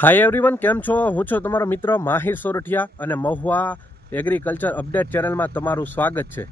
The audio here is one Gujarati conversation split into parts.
હાય એવરીવન કેમ છો? હું છું તમારો મિત્ર માહિર સોરઠિયા અને મહુવા એગ્રીકલ્ચર અપડેટ ચેનલમાં તમારું સ્વાગત છે.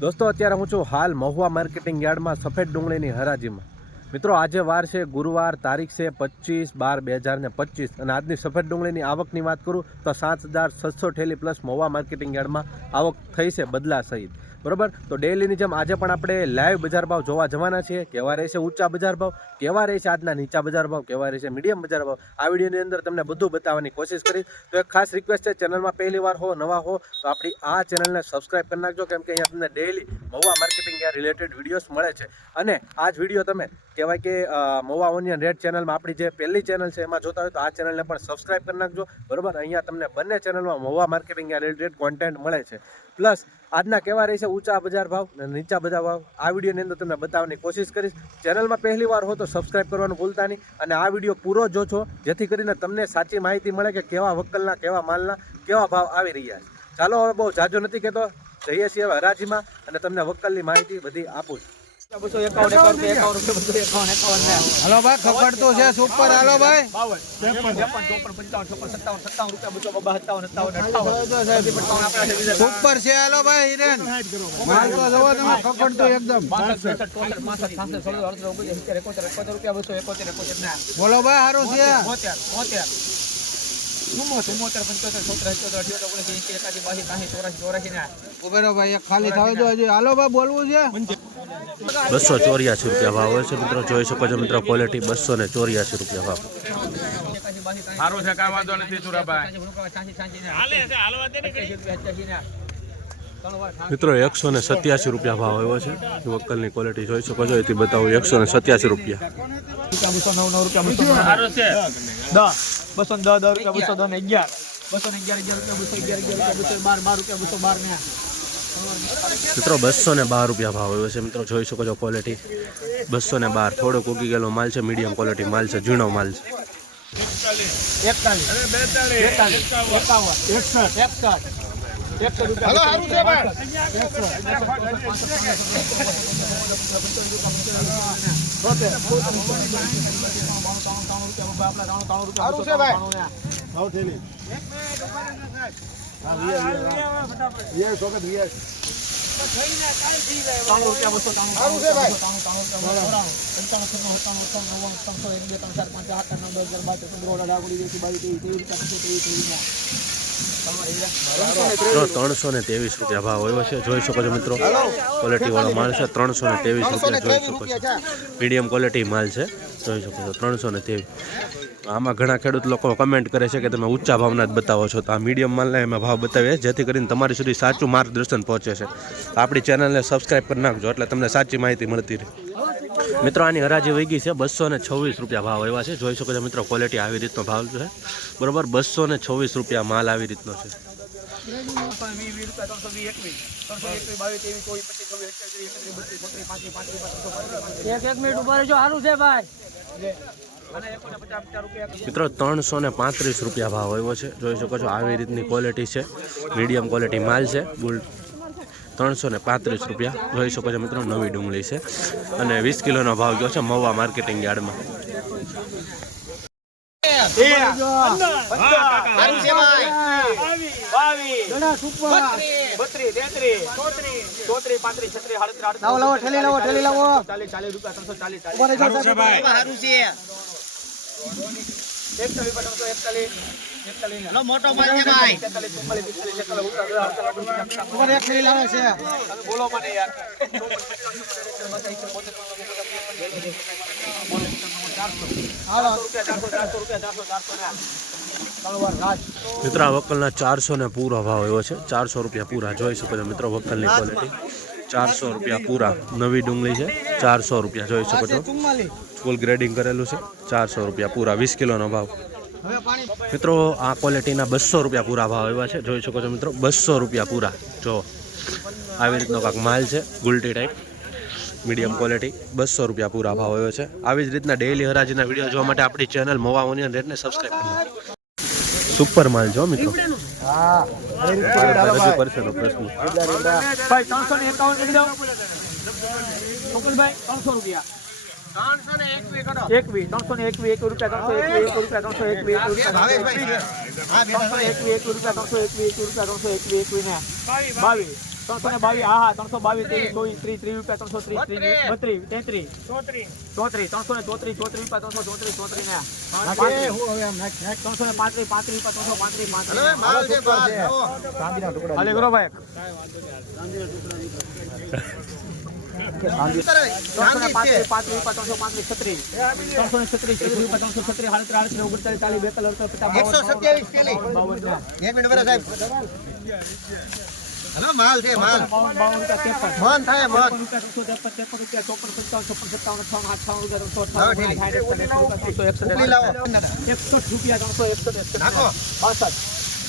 દોસ્તો, અત્યારે હું છું હાલ મહુવા માર્કેટિંગ યાર્ડમાં સફેદ ડુંગળીની હરાજીમાં. મિત્રો, આજે વાર છે, ગુરુવાર, તારીખ છે પચીસ બાર બે હજાર ને પચીસ. અને આજની સફેદ ડુંગળીની આવકની વાત કરું તો સાત હજાર છસો ઠેલી પ્લસ મહુવા માર્કેટિંગ યાર્ડમાં આવક થઈ છે બદલા સહિત. બરોબર? તો ડેલીની જેમ આજે પણ આપણે લાઈવ બજાર ભાવ જોવા જવાના છીએ. કેવા રહેશે ઊંચા બજાર ભાવ? કેવા રહેશે આજના નીચા બજાર ભાવ? કેવા રહેશે મીડિયમ બજાર ભાવ? આ વિડીયોની અંદર તમને બધું બતાવવાની કોશિશ કરી તો એક ખાસ રિક્વેસ્ટ છે, ચેનલમાં પહેલી વાર હો, નવા હો, તો આપણી આ ચેનલને સબસ્ક્રાઈબ કરી નાખજો. કેમ કે અહીંયા તમને daily Mahuva marketing related videos મળે છે. અને આ જ વીડિયો તમે કહેવાય કે મહુવા ઓનિયન રેડ ચેનલમાં આપણી જે પહેલી ચેનલ છે એમાં જોતા હોય તો આ ચેનલને પણ સબસ્ક્રાઈબ કરી નાખજો. બરાબર? અહીંયા તમને બંને ચેનલમાં મહુવા માર્કેટિંગ રિલેટેડ કોન્ટેન્ટ મળે છે. પ્લસ આજના કેવા રહેશે ઊંચા બજાર ભાવ અને નીચા બજાર ભાવ? આ વિડીયોની અંદર તમને બતાવવાની કોશિશ કરીશ. ચેનલમાં પહેલી વાર હો તો સબસ્ક્રાઈબ કરવાનું ભૂલતા નહીં અને આ વીડિયો પૂરો જોજો જેથી કરીને તમને સાચી માહિતી મળે કે કેવા વકલના કેવા માલના, કેવા ભાવ આવી રહ્યા છે. ચાલો હવે બહુ જાજો નથી કહેતો. જઈએ છીએ હવે હરાજીમાં અને તમને વકલની માહિતી બધી આપું છું. હાલો ભાઈ ખકડતું છે સુપર હાલો ભાઈ. સુપર છે, હાલો ભાઈ, હિરેન. માલ તો જુઓ તમે ખકડતું એકદમ. બોલો ભાઈ, સારું છે. ચુમ્મોતેર પંચોતેર સત્તર અઠ્યોતેર અઠ્યોતેર ઓગણસી એંસી એકાસી બાસી ત્રાસી ચોરાસી ચોરાસી ને. ઉભે રહો ભાઈ એક ખાલી થવા દો હજી. હાલો ભાઈ બોલવું છે? બસો ચોર્યાસી રૂપિયા ભાવ હોય છે મિત્રો. જોઈ શકો છો મિત્રો ક્વોલિટી બસો ને ચોર્યાસી રૂપિયા ભાવ. સારું છે કાંઈ વાંધો નથી સુરાભાઈ. છ્યાસી છ્યાસી ને હાલે છે હાલવા દે ને અઠ્યાસી ને ત્રણ વાર મિત્રો એકસો ને સત્યાસી રૂપિયા ભાવ આવ્યો છે. વકલની ક્વોલિટી જોઈ શકો છો. એથી બતાવું એકસો ને સત્યાસી રૂપિયા. બસો નવ નવ રૂપિયા બસો દસ બસો દસ દસ રૂપિયા બસો દસ ને અગિયાર. બસો ને અગિયાર અગિયાર રૂપિયા બસો અગિયાર અગિયાર રૂપિયા બસો બાર બાર રૂપિયા બસો બાર ને મિત્રો બસો ને બાર રૂપિયા ભાવ આવ્યો છે. મિત્રો જોઈ શકો છો ક્વોલિટી બસો ને બાર થોડોક ઉગી ગયેલો માલ છે. મીડિયમ ક્વોલિટી માલ છે. જૂનો માલ છે. એકતાલીસ. બેતાલીસ. એકાવન. એકસઠ એકસઠ. રૂપિયા સારું છે ભાઈ. નવ્વાણું ત્રણસો ને ત્રેવીસ રૂપિયા ભાવ આવ્યો છે. જોઈ શકો છો મિત્રો ક્વોલિટી વાળો માલ છે. ત્રણસો ને ત્રેવીસ રૂપિયા જોઈ શકો છો. મીડિયમ ક્વોલિટી માલ છે. જોઈ શકો છો ત્રણસો ને ત્રેવીસ. આમાં ઘણા ખેડૂત લોકો કમેન્ટ કરે છે કે તમે ઊંચા ભાવના જ બતાવો છો. તો આ મીડિયમ માલના એમાં ભાવ બતાવીએ જેથી કરીને તમારી સુધી સાચું માર્ગદર્શન પહોંચે છે. આપણી ચેનલને સબસ્ક્રાઈબ કરી નાખજો એટલે તમને સાચી માહિતી મળતી રહે. મિત્રો, આની હરાજી વહી ગઈ છે. બસો ને છવ્વીસ રૂપિયા ભાવ આવ્યા છે. જોઈ શકો છો મિત્રો ક્વોલિટી આવી રીતનો ભાવ છે. બરોબર? બસો ને છવ્વીસ રૂપિયા માલ આવી રીતનો છે. મિત્રો ત્રણસો ને પાંત્રીસ રૂપિયા ભાવ આવ્યો છે. જોઈ શકો છો, આવી રીતની ક્વોલિટી છે. મીડિયમ ક્વોલિટી માલ છે. બુલ ત્રણસો ને પાંત્રીસ રૂપિયા જોઈ શકો છો મિત્રો નવી ડુંગળી છે અને વીસ કિલોનો ભાવ ગયો છે મવા માર્કેટિંગ યાર્ડમાં એકતાલીસ એકતાલીસ મોટો ભાઈ એક લાવે છે. બોલો મને યાર. મિત્રો આ વકલના ચારસો ને પૂરા ભાવ આવ્યો છે. ચારસો રૂપિયા પૂરા જોઈ શકો છો મિત્રો વકલની ક્વોલિટી ચારસો રૂપિયા પૂરા નવી ડુંગળી છે. ચારસો રૂપિયા જોઈ શકો છો. ફૂલ ગ્રેડિંગ કરેલું છે. ચારસો રૂપિયા પૂરા વીસ કિલોનો ભાવ. મિત્રો, આ ક્વોલિટીના બસો રૂપિયા પૂરા ભાવ આવ્યા છે. જોઈ શકો છો મિત્રો, બસો રૂપિયા પૂરા. જો, આવી રીતનો કાંક માલ છે, ગુલટી ટાઈપ મીડિયમ ક્વોલિટી બસો રૂપિયા પૂરા ભાવ આવ્યો છે. આવી જ રીતના ડેઇલી હરાજીના વીડિયો જોવા માટે આપણી ચેનલ મોવા ઓનિયન રેટને સબસ્ક્રાઈબ કરો સુપર માલ જો મિત્રો. પ્રશ્ન. રૂપિયા. એકવી ત્રણસો ને એકવી એક રૂપિયા ત્રણસો એકવી એકવી રૂપિયા ત્રણસો એકવી રૂપિયા ત્રણસો એકવી એક રૂપિયા ત્રણસો એકવી એક રૂપિયા ત્રણસો એકવી એકવી બાવીસ ત્રણસો ને હા હા બાવીસ ત્રેવીસ ચોવીસ ત્રીસ ત્રીસ રૂપિયા ત્રણસો ત્રીસ ત્રીસ બત્રીસ તેત્રીસ ચોત્રીસ ત્રણસો ને ચોત્રીસ ચોત્રીસ રૂપિયા ત્રણસો ચોત્રીસ ત્રણસો ને પાંત્રીસ પાંત્રીસ રૂપિયા ત્રણસો ભાઈ હલો માલ છે માલ બાવન બાવન રૂપિયા ત્રેપન મન થાય મન ત્રેપન રૂપિયા ત્રણસો ત્રેપન ત્રેપન રૂપિયા ચોપન પંચાવન છપ્પન સત્તાવન અઠાવન અઠાવન રૂપિયા ત્રણસો અઠાવન લાવો ઠેલી. સાઠ, એકસઠ, એકસઠ, ઉપલી લાવો એકસઠ રૂપિયા ત્રણસો એકસઠ એકસઠ નાખો. બાસઠ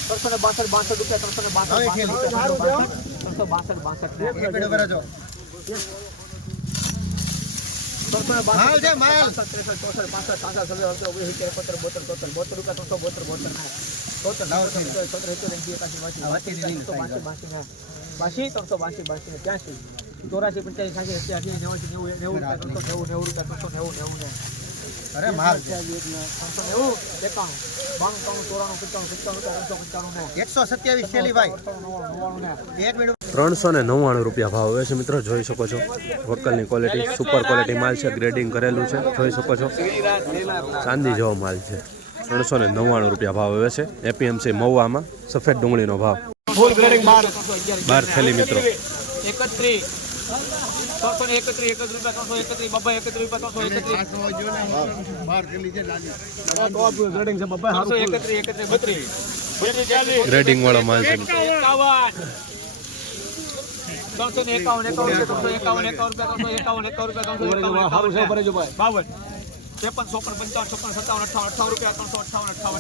ત્રણસો ને બાસઠ બાસઠ રૂપિયા ત્રણસો ને બાસઠ હવે બાસઠ ઠેલી. રૂપિયા ત્રણસો બાસઠ ત્રણસો બાસઠ બાસઠ માલ છે, માલ. ત્રેસઠ ચોસઠ પાસઠ સાસઠ સત્તર અઢાર ઓગણીસ એકોતેર બોતેર તોતેર બોતેર રૂપિયા ત્રણસો બોતેર બોતેર ને તોતેર ચોતેર ચોતેર એકાસી બાસી બાસી બાસી ત્રણસો બાસી બાસી ને ચોરાસી એસી અઠ્યાસી નેવાસી નેવું નેવું રૂપિયા ત્રણસો નેવું નેવું રૂપિયા ત્રણસો નેવું નેવું ને અરે માલ છે. ત્રણસો નેવું એકાણું બાણું ત્રાણું ચોરાણું પંચાણું પંચાણું ત્રણસો પંચાણું એકસો સત્યાવીસ ભાઈ. એક મિનિટ ત્રણસો ને નવ્વાણું રૂપિયા ભાવ હોય છે મિત્રો. જોઈ શકો છો. વકલની ક્વોલિટી સુપર ક્વોલિટી માલ છે. ગ્રેડિંગ કરેલું છે. જોઈ શકો છો. ચાંદી જેવો માલ છે. ત્રણસો ને નવ્વાણું રૂપિયા ભાવ હોય છે. એપીએમસી મહુવામાં સફેદ ડુંગળીનો ભાવ. બાર. થેલી મિત્રો. ગ્રેડિંગ વાળો માલ છે ત્રણસો ને એકાવન એકાવન ત્રણસો એકાવન એકાવન રૂપિયા ત્રણસો એકાવન એકાવન રૂપિયા બાવન ત્રેપન ચોપન પંચાવન છપ્પન સત્તાવન અઠાવન રૂપિયા ત્રણસો અઠાવન અઠાવન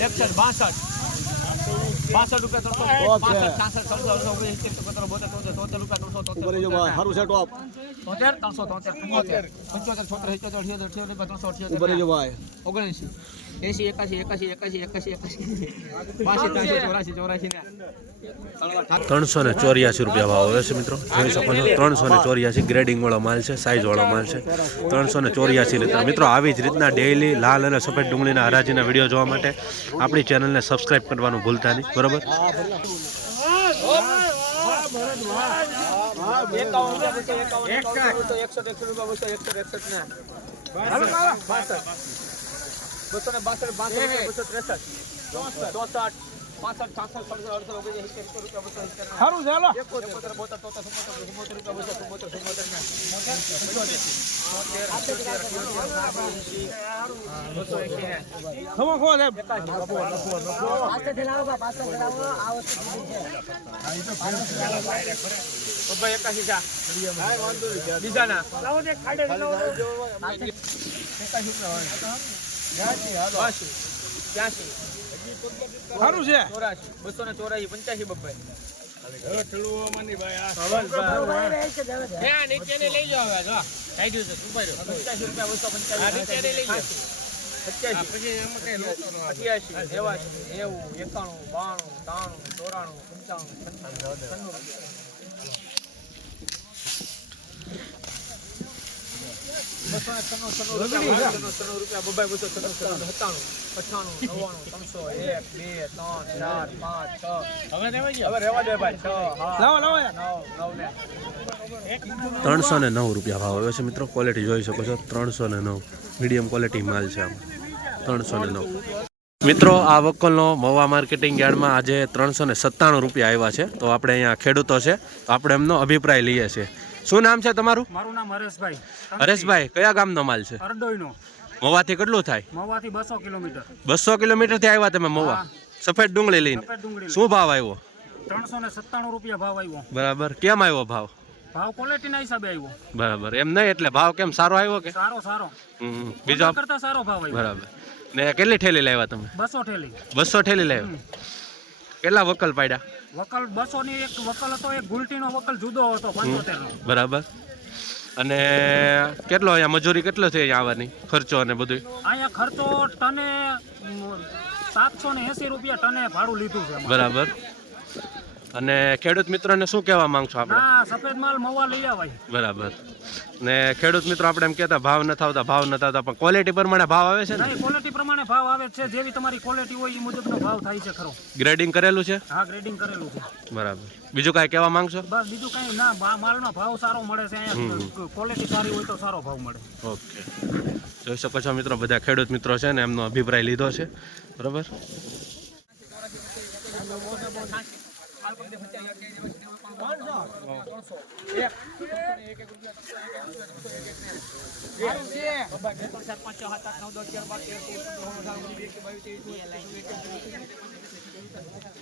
એકસઠ બાસઠ બાસઠ રૂપિયા ત્રણસો બાસઠ છાસઠ અડસો ઓગણીસ બોતેર તોતેર તોતેર રૂપિયા ત્રણસો તોતેર તોતેર ત્રણસો તોતેર પંચોતેર છોતેર સિત્તોતેર અઠ્યોતેર અઠ્યોતેર ત્રણસો અઠ્યોતેર ઓગણએંસી એસી એકાસી એકાસી એકાસી એકાસી એકાસી ચોરાસી ને ત્રણસો ને ચોર્યાસી રૂપિયા ભાવ આવે છે મિત્રો જોઈ શકો છો ત્રણસો ને ચોર્યાસી ગ્રેડિંગ વાળો માલ છે સાઇઝવાળો માલ છે ત્રણસો ને ચોર્યાસી લીટર મિત્રો આવી જ રીતના ડેઈલી લાલ અને સફેદ ડુંગળીના હરાજીના વીડિયો જોવા માટે આપણી ચેનલને સબસ્ક્રાઈબ કરવાનું ભૂલતા નહીં બરોબર રૂપિયા બસો એકસઠ ને બસો ને બાસઠ બાસઠ બસો ત્રેસઠ. ચોસઠ. પાસઠ છાસઠ સડસઠ અડસઠ ઓગણીસ સિત્તેર સિત્તેર રૂપિયા બસો સિત્તેર સારું ચાલો. એકોતેર બોતેર તોતેર ચુમ્મોતેર ચુમ્મોતેર રૂપિયા બસો ચુમ્મોતેર ચુમ્મોતેર ને બસો એંસી ને એકાશી ચા બીજા ના બાસી ત્યાસી સારું છે. ચોરાશી બસો ને ચોરાશી પંચ્યાસી બબ્બે એકાણું બાણું ત્રાણું ચોરાણું પંચાણું પંચાણું છન્નું બસો ત્રણસો નવ ને નવ રૂપિયા ભાવ આવ્યો છે મિત્રો. ક્વોલિટી જોઈ શકો છો. ત્રણસો ને નવ. મીડિયમ ક્વોલિટી માલ છે આમ. ત્રણસો ને નવ. મિત્રો, આ વકલનો મવા માર્કેટિંગ યાર્ડમાં આજે ત્રણસો ને સત્તાણું રૂપિયા આવ્યા છે. તો આપણે અહીંયા ખેડૂતો છે. તો આપણે એમનો અભિપ્રાય લઈએ છીએ. શું નામ છે તમારું? મારું નામ હરેશભાઈ. હરેશભાઈ કયા ગામનો માલ છે? અરડોઈનો મવાથી કેટલું થાય? મવાથી બસો કિલોમીટર. બસો કિલોમીટરથી આવ્યા તમે મવા? સફેદ ડુંગળી લઈને? શું ભાવ આવ્યો? ત્રણસો ને સત્તાણું રૂપિયા ભાવ આવ્યો. બરાબર. કેમ આવ્યો ભાવ? ભાવ ક્વોલિટીના હિસાબે આવ્યો. બરાબર. એમ નહીં એટલે ભાવ કેમ સારો આવ્યો કે? સારો સારો. બીજો કરતા સારો ભાવ આવ્યો. બરાબર. ને કેટલી ઠેલી લાવ્યા તમે? બસો ઠેલી. બસો ઠેલી લાવ્યા. કેટલા વકલ પાડ્યા? વકલ બસો ની એક વકલ હતો એક ગુલટીનો વકલ જુદો હતો પંચોતેર નો બરાબર. અને કેટલો અહીંયા મજૂરી કેટલો છે અહીંયા આવવાની? ખર્ચો અને બધું અહીંયા ખર્ચો ટને સાતસો ને એસી રૂપિયા ટને ભાડું લીધું છે બરાબર. અને ખેડૂત મિત્રોને શું કહેવા માંગશો આપણે? ના સફેદ માલ મવા લઈ આવાય બરાબર. ને ખેડૂત મિત્રો આપણે એમ કહેતા ભાવ નથી આવતા ભાવ નથી આવતા પણ ક્વોલિટી પ્રમાણે ભાવ આવે છે ને? ક્વોલિટી પ્રમાણે ભાવ આવે છે. જેવી તમારી ક્વોલિટી હોય એ મુજબનો ભાવ થાય છે ખરો. ગ્રેડિંગ કરેલું છે? હા ગ્રેડિંગ કરેલું છે. બરાબર. બીજું કાંઈ કહેવા માંગશો? બસ બીજું કાંઈ ના માલનો ભાવ સારો મળે છે અહીંયા. ક્વોલિટી સારી હોય તો સારો ભાવ મળે. ઓકે. જોઈ શકો છો મિત્રો બધા ખેડૂત મિત્રો છે ને એમનો અભિપ્રાય લીધો છે. બરાબર? પાંચ સાત આઠ નવ દસ અગિયાર બાર તેર ચૌદ પંદર સોળ અઢાર ઓગણીસ વીસ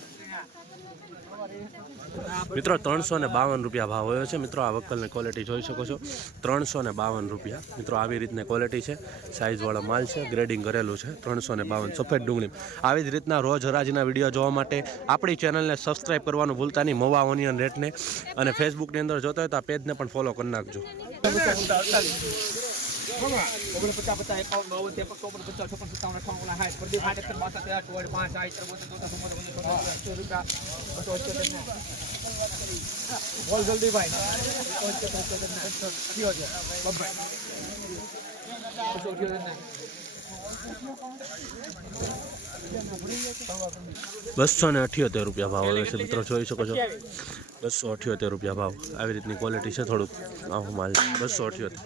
મિત્રો, ત્રણસો ને બાવન રૂપિયા ભાવ હોય છે. મિત્રો, આ વક્કલની ક્વોલિટી જોઈ શકો છો. ત્રણસો ને બાવન રૂપિયા. મિત્રો, આવી રીતની ક્વોલિટી છે. સાઇઝવાળો માલ છે. ગ્રેડિંગ કરેલું છે. ત્રણસો ને બાવન સફેદ ડુંગળી. આવી જ રીતના રોજ હરાજીના વીડિયો જોવા માટે આપણી ચેનલને સબસ્ક્રાઈબ કરવાનું ભૂલતા નહીં. મોવા ઓનિયન રેટને. અને ફેસબુકની અંદર જોતા હોય તો આ પેજને પણ ફોલો કરી નાખજો. ઓગણપચાસ પચાસ એકાવન, બાવન, ત્રેપન, ચોપન પચાસ છપ્પન રૂપિયા બોલ જલ્દી ભાઈ બસો ને અઠ્યોતેર રૂપિયા ભાવ આવે છે મિત્રો, જોઈ શકો છો. બસો અઠ્યોતેર રૂપિયા ભાવ. આવી રીતની ક્વોલિટી છે થોડુંક. આવો માલ, બસો અઠ્યોતેર.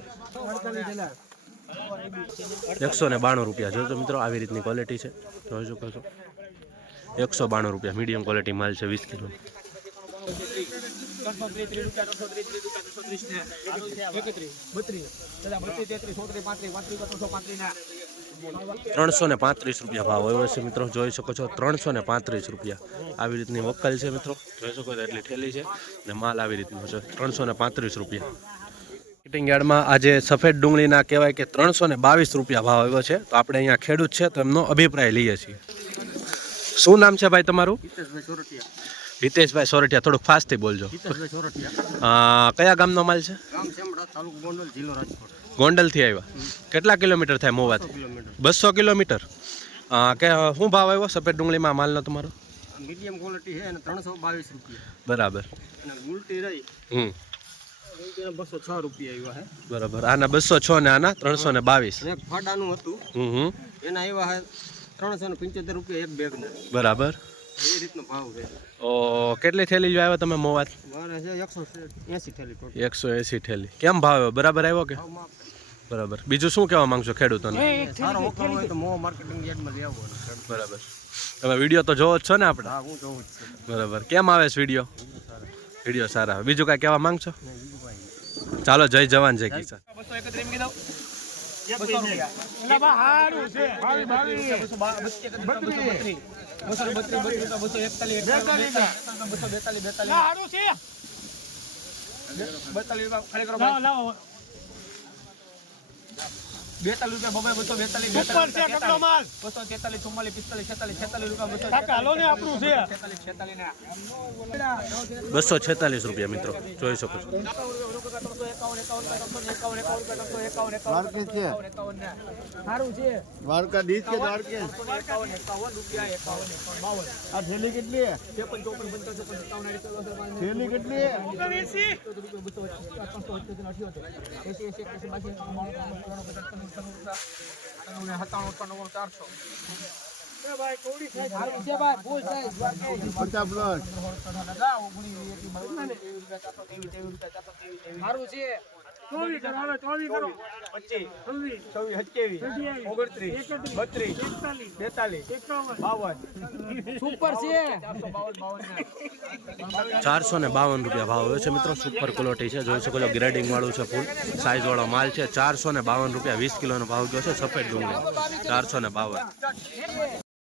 એકસો ને બાણું રૂપિયા. જોજો મિત્રો આવી રીતની ક્વોલિટી છે. જોઈ શકો છો એકસો બાણું રૂપિયા. મીડિયમ ક્વોલિટી માલ છે વીસ કિલો. ત્રણસો ને પાંત્રીસ રૂપિયા ભાવ એવો છે મિત્રો. જોઈ શકો છો, ત્રણસો ને પાંત્રીસ રૂપિયા. આવી રીતની વકલ છે મિત્રો. જોઈ શકો એટલી ઠેલી છે. ને માલ આવી રીતનો છે. ત્રણસો ને પાંત્રીસ રૂપિયા. માર્કેટિંગ યાર્ડમાં આજે સફેદ ડુંગળીના કહેવાય કે ત્રણસો ને બાવીસ રૂપિયા ભાવ આવ્યો છે. તો આપણે અહીંયા ખેડૂત છે તો એમનો અભિપ્રાય લઈએ છીએ. શું નામ છે ભાઈ તમારું? હિતેશભાઈ સોરઠિયા. થોડુંક ફાસ્ટથી બોલજો. કયા ગામનો માલ છે? ગોંડલથી આવ્યા. કેટલા કિલોમીટર થાય મોવાથી? બસો કિલોમીટર. કે શું ભાવ આવ્યો સફેદ ડુંગળીમાં માલનો તમારો? મીડિયમ ક્વોલિટી છે અને ત્રણસો બાવીસ રૂપિયા. બરાબર. અને ઉલટી રહી. હમ. બસો છ રૂપિયા આવ્યા છે બરાબર. આના બસો છ ને આના ત્રણસો ને બાવીસ. ફાડાનું હતું. હમ હમ. એના આવ્યા છે ત્રણસો ને પંચોતેર રૂપિયા એક બેગના. બરાબર. એ રીતનો ભાવ છે. ઓ કેટલી થેલી જો આવ્યો તમે મોવાત? મારે છે એકસો એસી થેલી એકસો એસી થેલી. કેમ ભાવ આવ્યો? બરાબર આવ્યો કે? બરાબર. બીજું શું કહેવા માંગશો ખેડૂતોને? બરાબર. તમે વીડિયો તો જોવો જ છો ને આપણે? હા હું જોઉં જ છું. બરાબર. કેમ આવે છે વીડિયો? વીડિયો સારા. બીજું કાંઈ કહેવા માંગશો? ચાલો જય જવાન જય કિસાન. બેતાલીસ, બેતાલીસ. રૂપિયા બેતાલીસ બબે બસો બેતાલીસ બેતાલીસ તેતાલીસ. બસો તેતાલીસ ચુમ્માલીસ પિસ્તાલીસ છેતાલીસ છેતાલીસ રૂપિયા બસો છેતાલીસ છેતાલીસ ને બસો છેતાલીસ રૂપિયા મિત્રો જોઈ શકો છો દ્વારકાધીશ થેલી કેટલી થેલી કેટલી ચારસો પચાસ પ્લસ ચોવીસ કરો હવે ચોવીસ કરો. પચીસ છવ્વીસ છવ્વીસ સત્યાવીસ સત્યાવીસ, ઓગણત્રીસ બત્રીસ એકતાલીસ બેતાલીસ એકાવન. બાવન. સુપર છે. ચારસો ને બાવન રૂપિયા ભાવ હોય છે મિત્રો. સુપર ક્વોલિટી છે. જોઈ શકો છો ગ્રેડિંગ વાળું છે ફૂલ સાઇઝ વાળો માલ છે. ચારસો ને બાવન રૂપિયા વીસ કિલોનો ભાવ ગયો છે. સફેદ ડુંગળી. ચારસો ને બાવન.